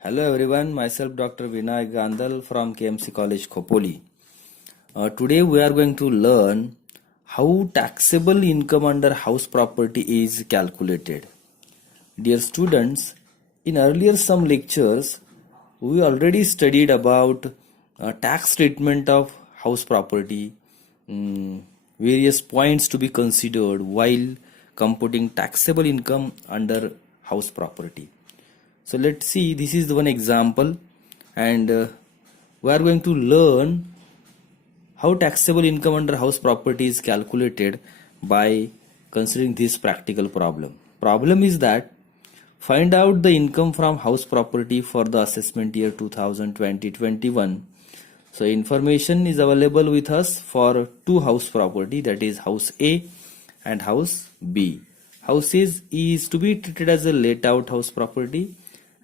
Hello everyone, myself Dr. Vinay Gandhal from KMC College Khopoli. Today we are going to learn how taxable income under house property is calculated. Dear students, in earlier some lectures we already studied about tax treatment of house property, various points to be considered while computing taxable income under house property. So let's see, this is the one example, and we are going to learn how taxable income under house property is calculated by considering this practical problem. Problem is that find out the income from house property for the assessment year 2020-21. So information is available with us for two house property, that is house A and house B. House is to be treated as a let out house property,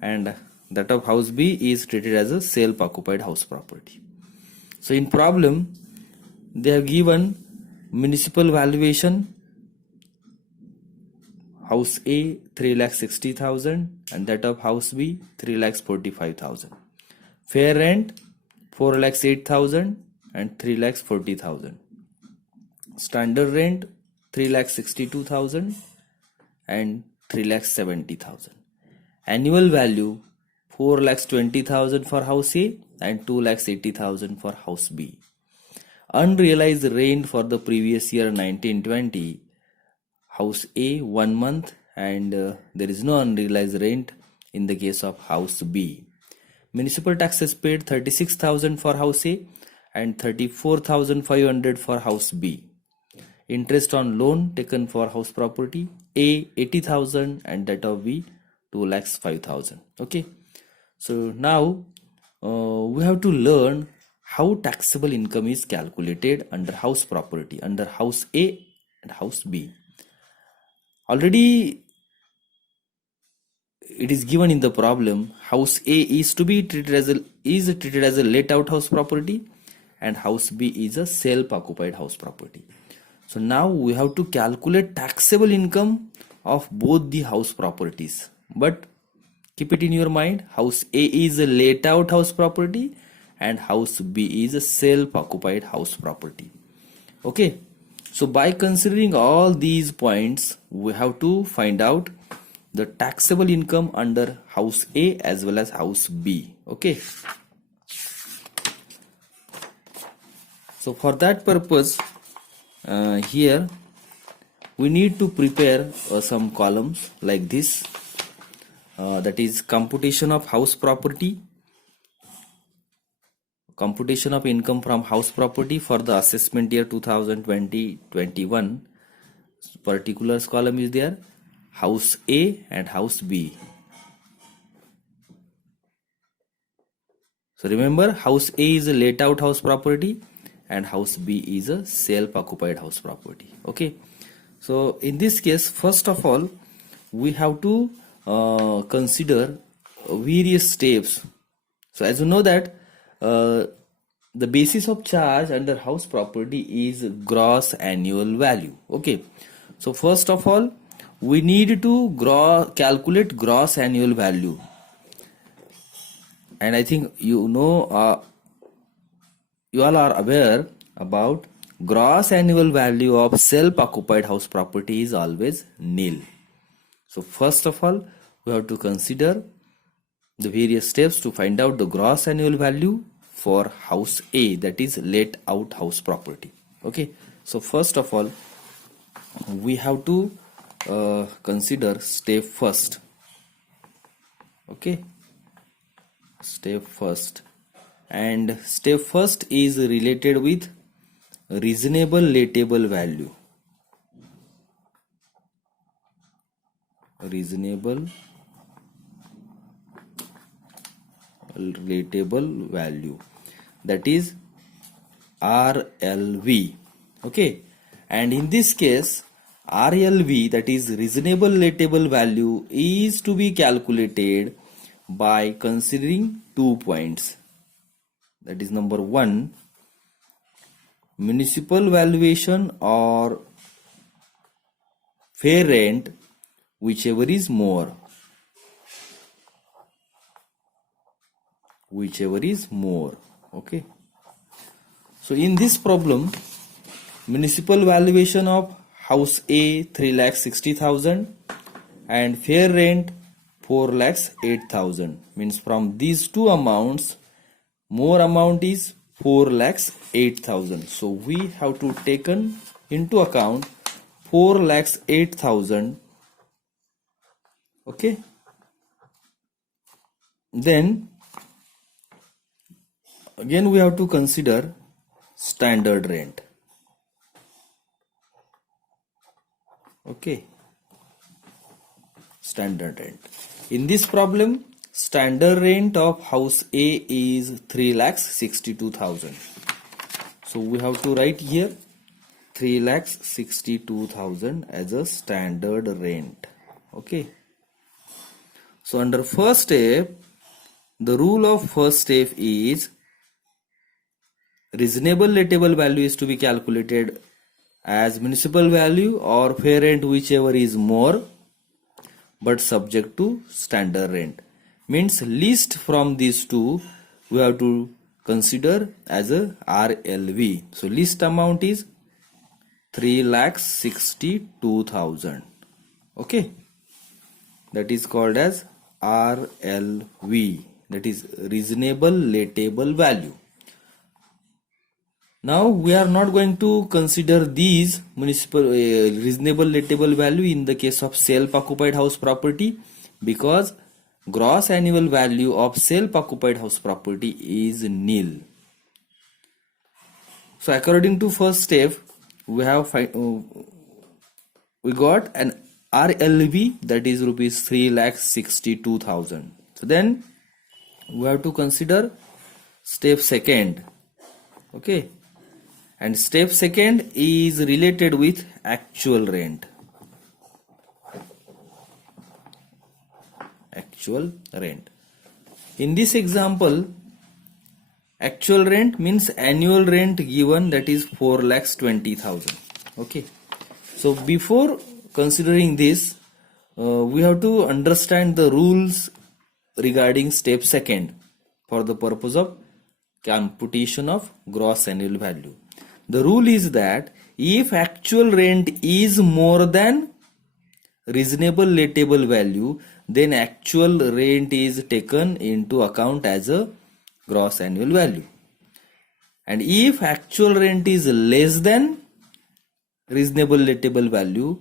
and that of house B is treated as a self occupied house property. So in problem they have given municipal valuation, house A 3,60,000 and that of house B 3,45,000. Fair rent 4,08,000 and 3,40,000. Standard rent 3,62,000 and 3,70,000. Annual value 4,20,000 for house A and 2,80,000 for house B. Unrealized rent for the previous year 1920, house A 1 month, and there is no unrealized rent in the case of house B. Municipal taxes paid 36,000 for house A and 34,500 for house B. Interest on loan taken for house property A 80,000 and that of B 2,05,000. Okay, so now we have to learn how taxable income is calculated under house property, under house A and house B. Already it is given in the problem, house A is to be treated as a let out house property and house B is a self occupied house property. So now we have to calculate taxable income of both the house properties. But keep it in your mind, house A is a let out house property and house B is a self occupied house property. Okay, so by considering all these points we have to find out the taxable income under house A as well as house B. Okay, so for that purpose here we need to prepare some columns like this, that is computation of house property, computation of income from house property for the assessment year 2020-21. Particulars column is there, house A and house B. So remember, house A is a let out house property and house B is a self occupied house property. Okay, so in this case first of all we have to consider various steps. So as you know that the basis of charge under house property is gross annual value. Okay, so first of all we need to calculate gross annual value, and I think you all are aware about gross annual value of self occupied house property is always nil. So first of all we have to consider the various steps to find out the gross annual value for house A, that is let out house property. Okay, so first of all we have to consider step first. Okay, step first, and step first is related with reasonable letable value. Reasonable letable value, that is RLV. Okay, and in this case RLV, that is reasonable letable value, is to be calculated by considering 2 points. That is number 1, municipal valuation or fair rent, whichever is more. whichever is more. Okay. So in this problem, municipal valuation of house A 3,60,000 and fair rent 4,08,000, means from these two amounts more amount is 4,08,000. So we have to taken into account 4,08,000. Okay. Then again we have to consider standard rent. Okay. Standard rent. In this problem, standard rent of house A is 3,62,000. So we have to write here 3,62,000 as a standard rent. Okay. So under first step, the rule of first step is reasonable lettable value is to be calculated as municipal value or fair rent, whichever is more, but subject to standard rent. Means least from these two we have to consider as a RLV. So least amount is 3,62,000. Okay, that is called as RLV, that is reasonable lettable value. Now we are not going to consider these municipal reasonable lettable value in the case of self-occupied house property, because gross annual value of self-occupied house property is nil. So according to first step, we got an RLV, that is rupees 3,62,000. So then we have to consider step second. Okay. And step second is related with actual rent. Actual rent. In this example, actual rent means annual rent given, that is 4,20,000. Okay. So before considering this, we have to understand the rules regarding step second for the purpose of computation of gross annual value. The rule is that if actual rent is more than reasonable lettable value, then actual rent is taken into account as a gross annual value. And if actual rent is less than reasonable lettable value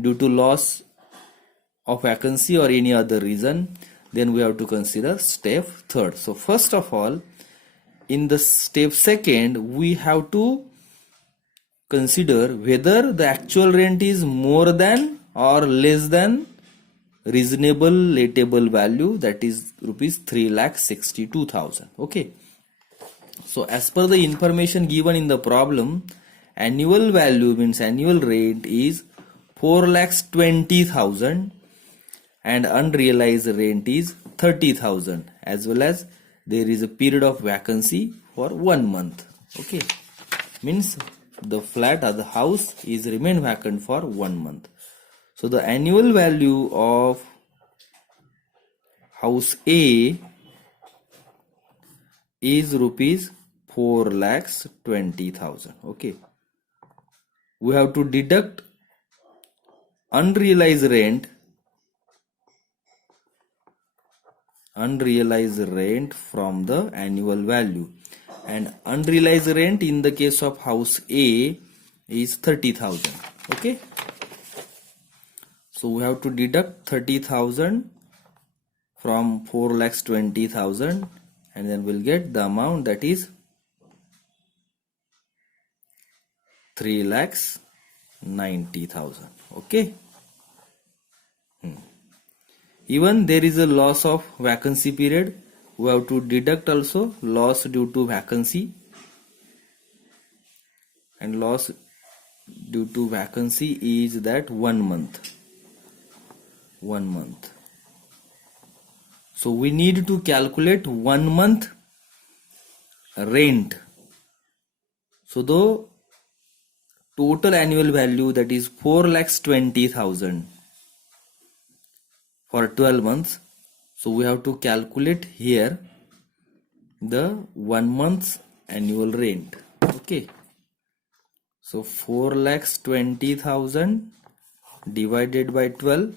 due to loss of vacancy or any other reason, then we have to consider step third. So first of all, in the step second, we have to consider whether the actual rent is more than or less than reasonable lettable value, that is rupees 3,62,000. Okay. So as per the information given in the problem, annual value means annual rent is 4,20,000 and unrealized rent is 30,000, as well as there is a period of vacancy for 1 month. Okay. Means the flat or the house is remain vacant for 1 month. So the annual value of house A is rupees 4,20,000. Okay. We have to deduct unrealized rent from the annual value, and unrealized rent in the case of house A is 30,000. Okay. So we have to deduct 30,000 from 4,20,000 and then we'll get the amount, that is 3,90,000. Okay. Even there is a loss of vacancy period, we have to deduct also loss due to vacancy, and loss due to vacancy is that 1 month. 1 month. So we need to calculate 1 month rent. So the total annual value, that is 4,20,000 for 12 months. So we have to calculate here the 1 month's annual rent. Okay, so 4,20,000 divided by 12,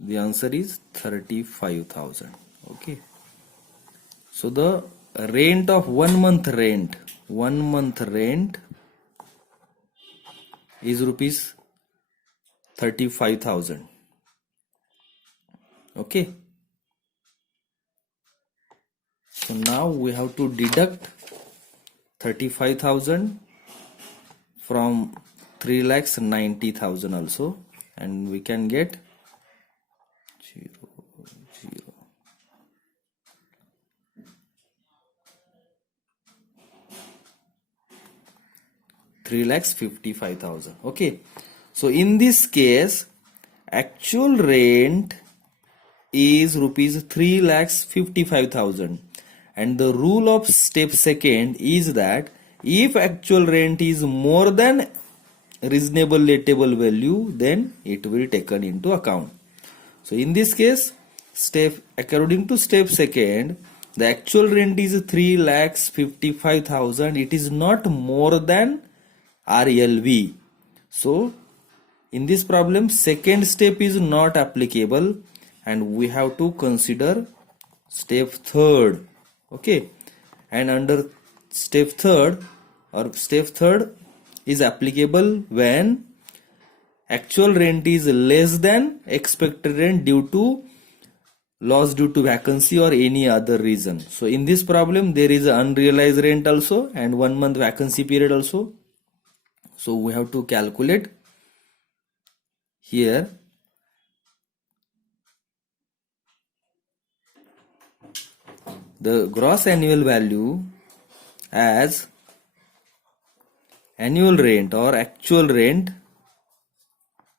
the answer is 35,000. Okay, so the rent of 1 month rent is rupees 35,000. Okay, so now we have to deduct 35,000 from 3,90,000 also, and we can get 0, 0. 3,55,000. Okay, so in this case actual rent is rupees 3,55,000, and the rule of step second is that if actual rent is more than reasonable letable value, then it will be taken into account. So in this case, according to step second, the actual rent is 3,55,000. It is not more than RLV. So in this problem, second step is not applicable, and we have to consider step third. Okay, and under step third is applicable when actual rent is less than expected rent due to loss due to vacancy or any other reason. So in this problem there is unrealized rent also and 1 month vacancy period also. So we have to calculate here the gross annual value as annual rent or actual rent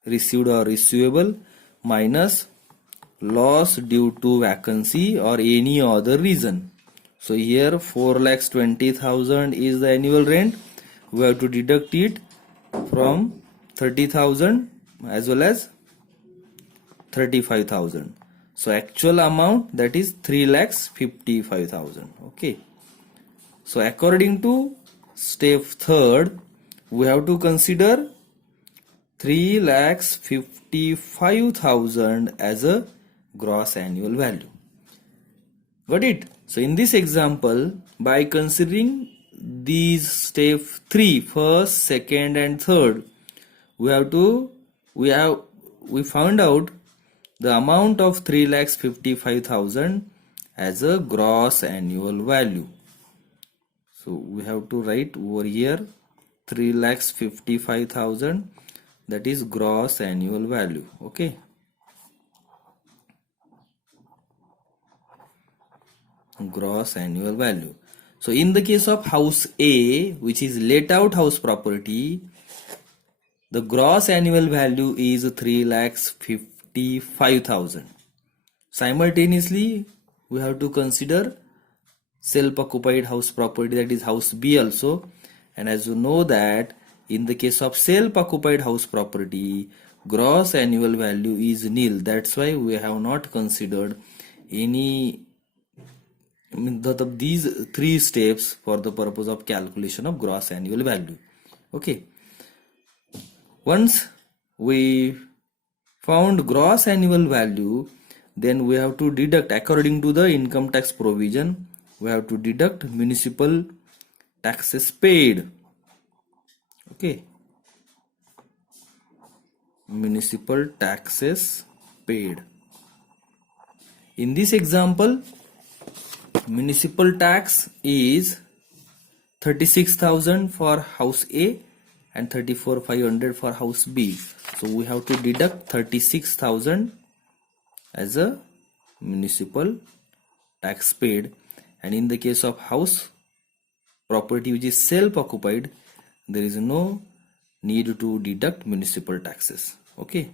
received or receivable minus loss due to vacancy or any other reason. So here 4,20,000 is the annual rent. We have to deduct it from 30,000 as well as 35,000. So actual amount, that is 3,55,000. Okay, so according to step third, we have to consider 3,55,000 as a gross annual value. Got it? So in this example, by considering these step 3, first, second and third, we found out the amount of 3,55,000 as a gross annual value. So we have to write over here 3,55,000, that is gross annual value. Okay, gross annual value. So in the case of house A, which is let out house property, the gross annual value is 3,55,000. Simultaneously, we have to consider self-occupied house property, that is house B also. And as you know that in the case of self-occupied house property, gross annual value is nil. That's why we have not considered any these 3 steps for the purpose of calculation of gross annual value. Okay, once we found gross annual value, then we have to deduct, according to the income tax provision, we have to deduct municipal taxes paid. Okay, municipal taxes paid. In this example, municipal tax is 36,000 for house A and 34,500 for house B. So we have to deduct 36,000 as a municipal tax paid. And in the case of house property which is self-occupied, there is no need to deduct municipal taxes. Okay,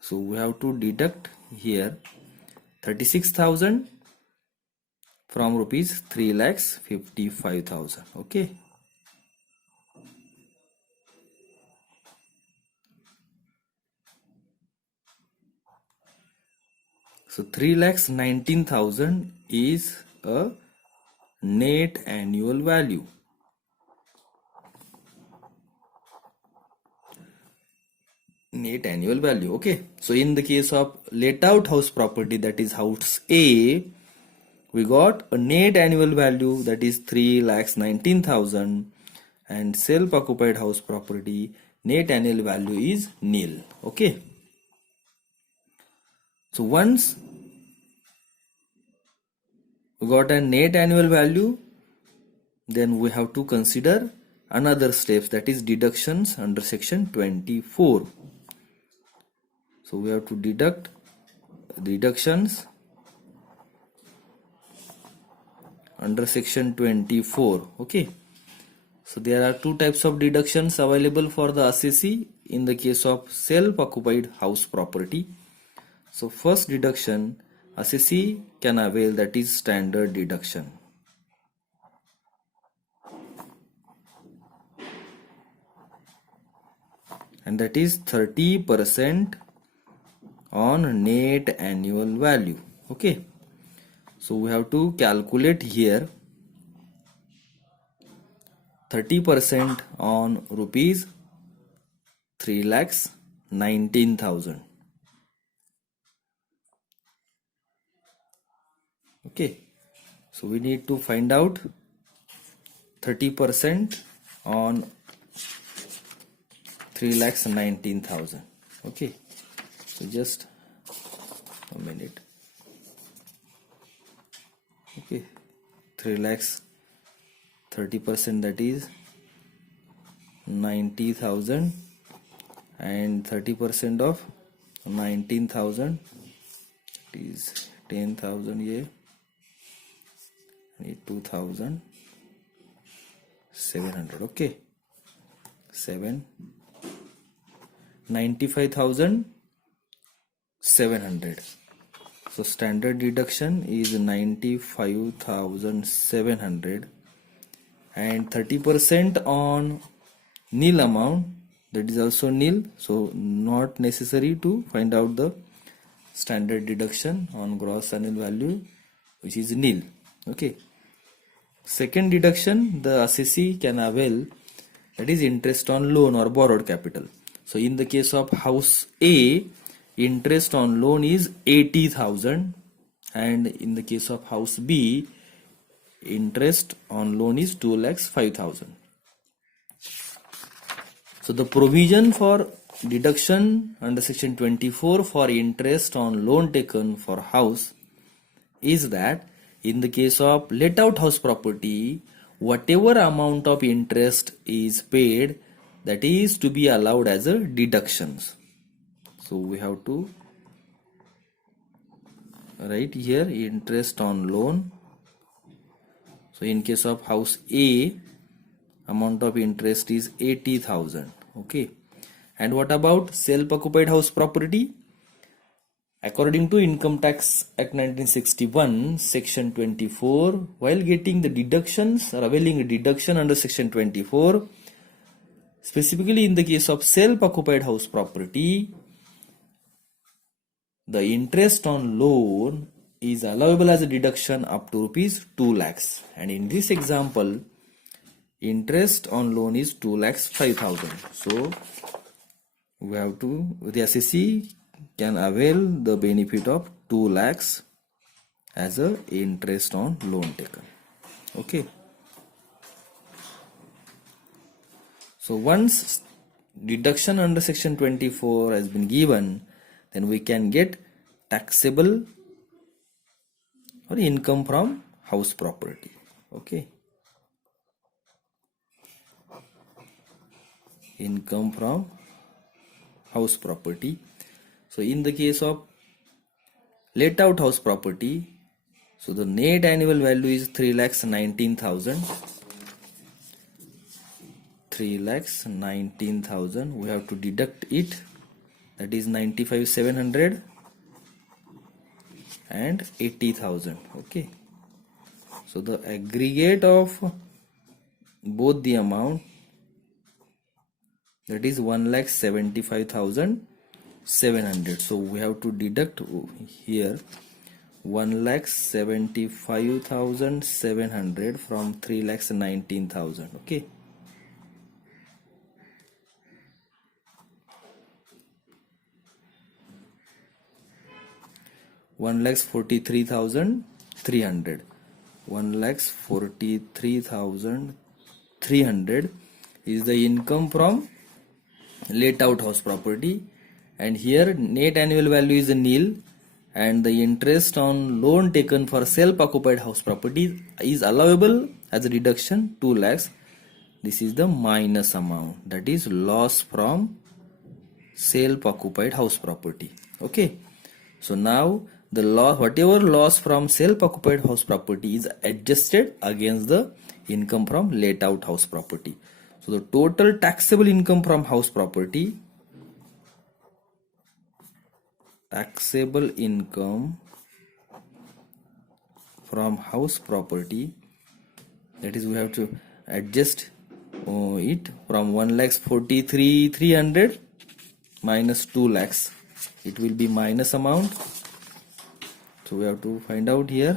so we have to deduct here 36,000 from rupees 3,55,000. Okay, So 3,19,000 is a net annual value. Net annual value. Okay. So in the case of let out house property, that is house A, we got a net annual value that is 3,19,000, and self occupied house property net annual value is nil. Okay. So once we got a net annual value, then we have to consider another steps, that is deductions under section 24. So we have to deduct deductions under section 24. Okay. So there are two types of deductions available for the assessee in the case of self-occupied house property. So first deduction assessee can avail, that is standard deduction. And that is 30% on net annual value. Okay. So we have to calculate here 30% on rupees 3,19,000. Okay. So we need to find out 30% on 3,19,000. Okay. So just a minute. Okay. 3 lakhs, 30%, that is 90,000, and 30% of 19,000 is 10,000 here, and 2,700. Okay. 95,700. So standard deduction is 95,700, and 30% on nil amount, that is also nil, so not necessary to find out the standard deduction on gross annual value, which is nil. Okay. Second deduction the assessee can avail, that is interest on loan or borrowed capital. So in the case of house A, interest on loan is 80,000, and in the case of house B, interest on loan is 2,05,000. So the provision for deduction under section 24 for interest on loan taken for house is that in the case of let out house property, whatever amount of interest is paid, that is to be allowed as a deductions. So we have to write here interest on loan. So in case of house A, amount of interest is 80,000. Okay. And what about self-occupied house property? According to Income Tax Act 1961, section 24, while getting the deductions or availing a deduction under section 24, specifically in the case of self-occupied house property, the interest on loan is allowable as a deduction up to rupees 2 lakhs. And in this example, interest on loan is 2,05,000. So we have to, the assessee can avail the benefit of 2 lakhs as a interest on loan taken. Okay. So once deduction under section 24 has been given, then we can get taxable or income from house property. Okay. Income from house property. So in the case of let out house property, so the net annual value is 3,19,000. 3,19,000. We have to deduct it, that is 95,700 and 80,000. Okay. So the aggregate of both the amount, that is 1,75,000 700. So we have to deduct here 1,75,700 from 3,19,000. Okay. One lakhs 43,300. 1,43,300 is the income from let out house property, and here net annual value is nil, and the interest on loan taken for self occupied house property is allowable as a deduction 2 lakhs. This is the minus amount, that is loss from self occupied house property. Okay, so now the loss, whatever loss from self occupied house property is adjusted against the income from let out house property. So the total taxable income from house property, taxable income from house property, that is we have to adjust it from 1,43,300 minus 2 lakhs. It will be minus amount. So we have to find out here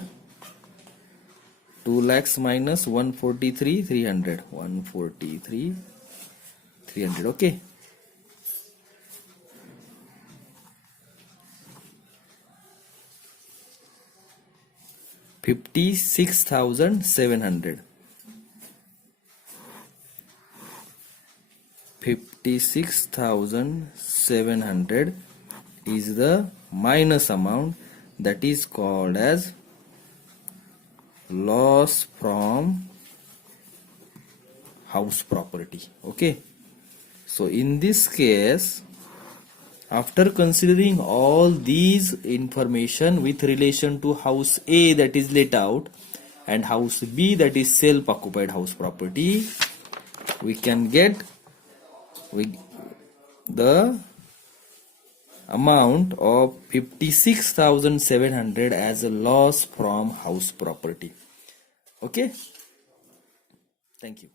2 lakhs minus 143,300. 143,300. Okay. $56,700. 56,700 is the minus amount, that is called as loss from house property. Okay, so in this case, after considering all these information with relation to house A, that is let out, and house B, that is self occupied house property, we can get the amount of 56,700 as a loss from house property. Okay, thank you.